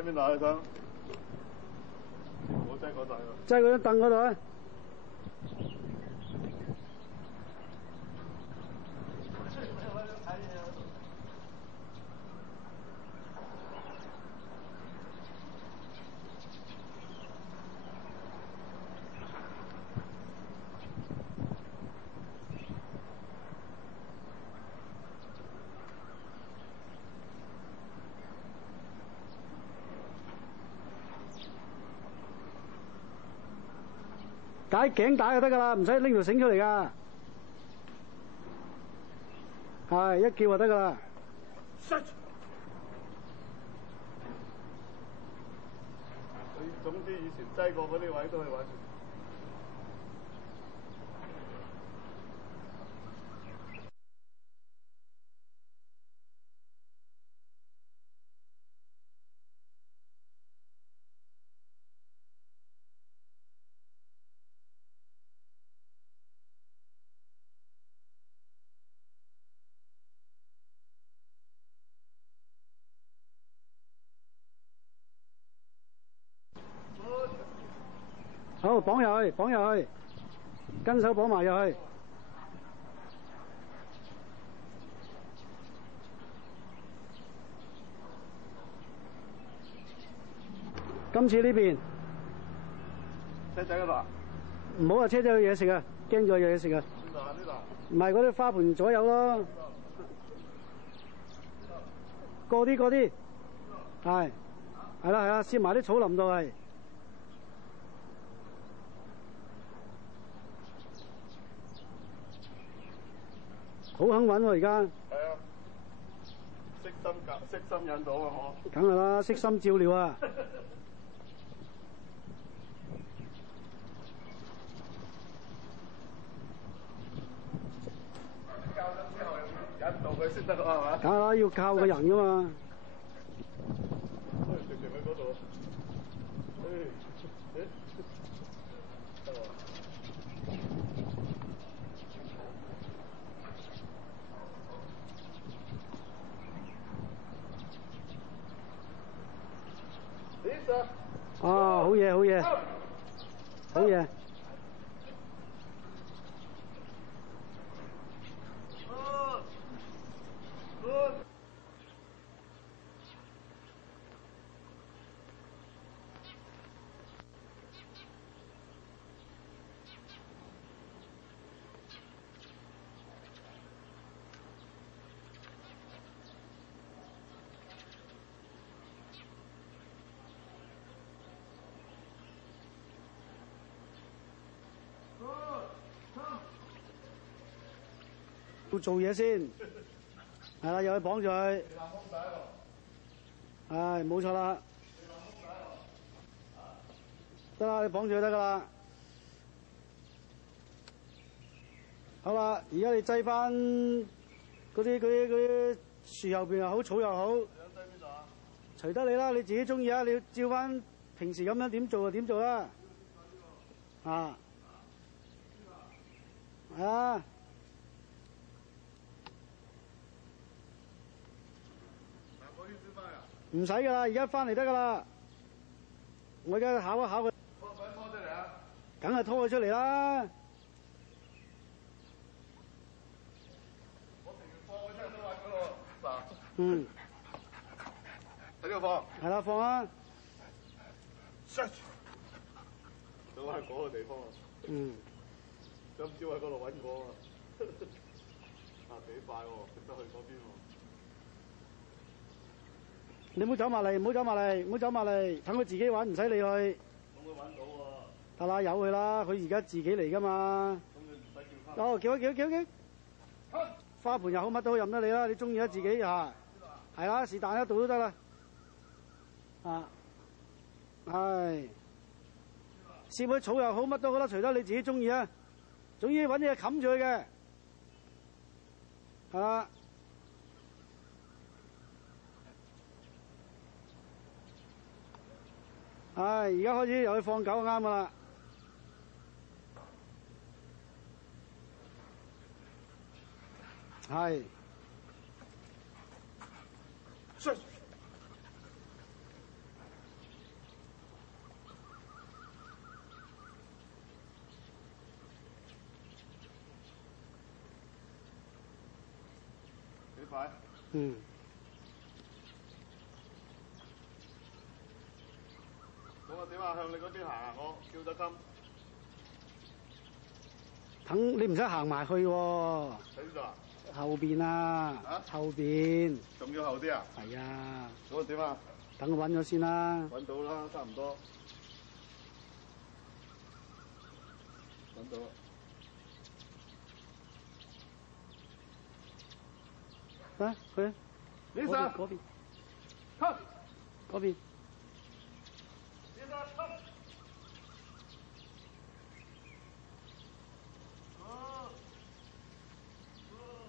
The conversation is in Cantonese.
擠邊度啊？你想？我擠嗰度。擠嗰張凳嗰度啊！解頸帶就得㗎啦，唔使拎條繩出嚟㗎。係一叫就得㗎啦。總之以前擠過嗰啲位都係穩。好，綁入去，綁入去，跟手綁埋入去。今次呢邊，車仔嗰度啊？唔好話車仔有嘢食啊，驚咗有嘢食啊。邊度啊？呢度。唔係嗰啲花盆左右咯。過啲，係啦，攝埋啲草林度係。好肯揾喎而家。係啊，悉心引導啊我。梗係啦，悉心照料啊。教咗之後引導佢先得係嘛？梗係啦，要靠個人㗎嘛。直情喺嗰度。得喎。啊，好嘢，好嘢，好嘢。要做嘢先，係啦，又去綁住佢。係，冇錯啦。得啦，你綁住佢得㗎啦。好啦，而家你擠翻嗰啲樹後邊又好，草又好。隨得你啦，你自己中意啊！你要照翻平時咁樣點做就點做啦。啊，係啊。唔使㗎啦，而家翻嚟得㗎啦。我而家考一考佢。拖出嚟啊！梗係拖佢出嚟啦。我平時放佢出嚟都揾嗰度嗱。嗯。喺呢度放。係啦，放啊。都喺嗰個地方啊。嗯。今朝喺嗰度揾過啊。啊幾快喎，食得去嗰邊喎。你唔好走埋嚟，唔好走埋嚟，唔好走埋嚟，等佢自己揾，唔使理佢。咁佢揾到喎。得啦，由佢啦，佢而家自己嚟㗎嘛。咁你唔使叫翻。哦，叫。花盆又好，乜都任得你啦，你中意得自己嚇。係啦，是但一度都得啦。啊，係。攝佢草又好，乜都好啦，隨得你自己中意啊。總之揾嘢冚住佢嘅。係啦。而家開始又去放狗啱㗎啦。係。快。嗯。咁啊點啊？向你嗰邊行啊！我叫咗金。等你唔使行埋去喎。喺呢度啊？後邊啊。啊？後邊。仲要後啲啊？係啊。咁啊點啊？等我揾咗先啦。揾到啦，差唔多。揾到啦。啊，去啊。Lisa，嗰邊。come。嗰邊。Lisa，come。